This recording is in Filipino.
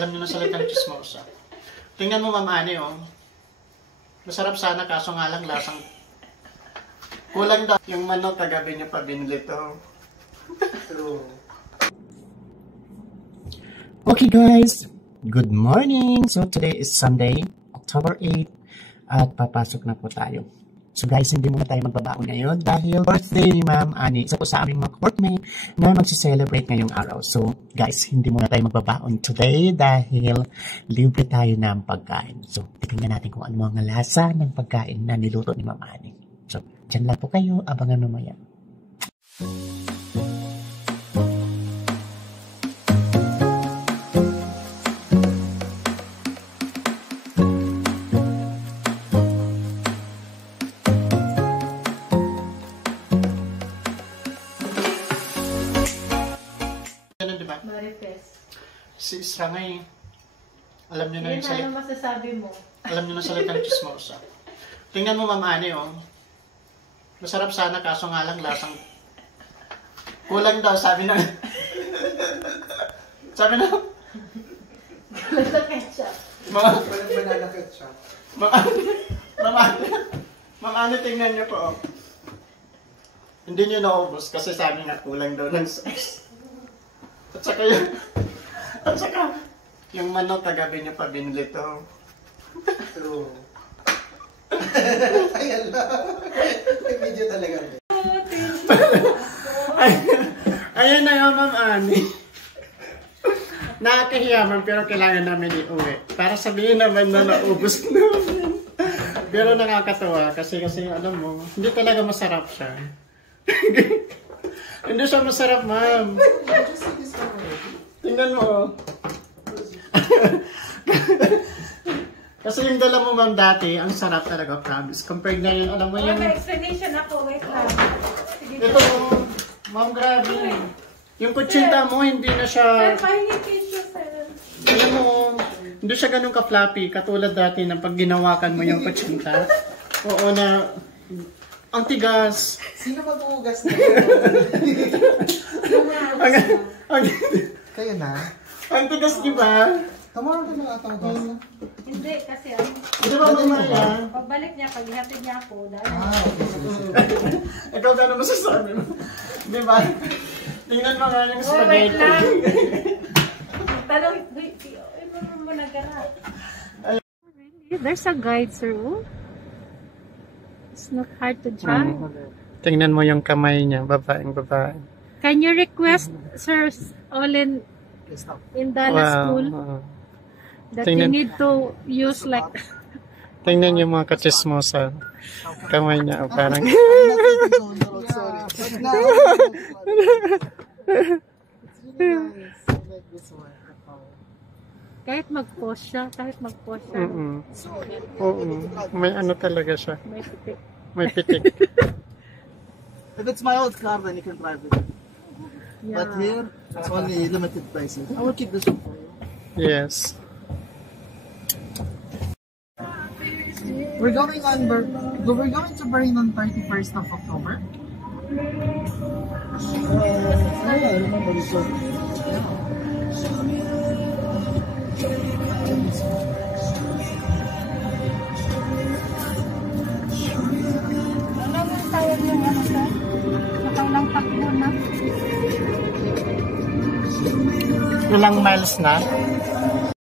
Alam niyo na salitang chismosa. Tingnan mo, Ma'am Ani, oh. Masarap sana, kaso nga lang lasang kulang daw. Yung manok kagabi niya pa binili to. Okay guys, good morning! So today is Sunday, October 8, at papasok na po tayo. So guys, hindi muna tayo magbabaon ngayon dahil birthday ni Ma'am Ani. Isa po sa aming mga workmate na mag-celebrate ngayong araw. So guys, hindi muna tayo magbabaon today dahil libre tayo ng pagkain. So titingnan natin kung ano mga lasa ng pagkain na niluto ni Ma'am Ani. So dyan lang po kayo, abangan mamaya. Si Isra ngay, alam niyo na yung salita. Ano masasabi mo? Alam niyo na salitang chismosa. Tingnan mo, Ma'am Ani, oh. Masarap sana, kaso nga lang lasang kulang daw, sabi na. Sabi na. Kulang sa ketchup. Banana ketchup. Ma'am Ani, tingnan niyo po, oh. Hindi niyo naubos kasi sabi nga kulang daw ng sauce. At saka, yung manok kagabi niya pa binili to. True. Ayan lang. Medyo talaga. Ayan na yung Ma'am Ani. Nakakahiya man, pero kailangan namin iuwi. Para sabihin naman na naubos namin. Pero nakakatawa kasi alam mo, hindi talaga masarap siya. Hindi siya masarap, Ma'am. Tingnan mo. Kasi yung dala mo, Ma'am, dati, ang sarap talaga, promise. Compared na yun, alam mo yung... May explanation ako, wait lang. Ito, Ma'am, grabe. Yung kutsinta mo, hindi na siya... Sir, pahingi picture, sir. Alam mo, hindi siya ganun ka-floppy, katulad dati ng pag ginawakan mo yung kutsinta. Oo na... Ang tigas. Sino mag-uugas na? Kayo na? Ang tigas, di ba? Tomorrow ka na ata mag-uugas. Hindi, kasi Di ba, mamaya? pagbalik niya, paghatid niya ako, dahil... Ikaw gano'n masasabi mo? Di ba? Tingnan mo nga yung wait spaghetti. lang. Tanong, mo nagkara. There's a guide, sir. It's not hard to draw. Tingnan mo yung kamay niya, babaeng babae. Can you request, Sir Olin, in Dallas school, that you need to use like... Tingnan yung mga kachismosa. Kamay niya, parang... Kahit mag-post siya. Oo. May ano talaga siya. May pitik. May pitik. If it's my old car, then you can drive it. Yeah. But here, it's only limited prices. I will keep this one for you. Yes. We're going to Bahrain on 31st of October. I remember this one. Ano mo tayo yung ano sir? Nakailang takbo na? Ilang miles na?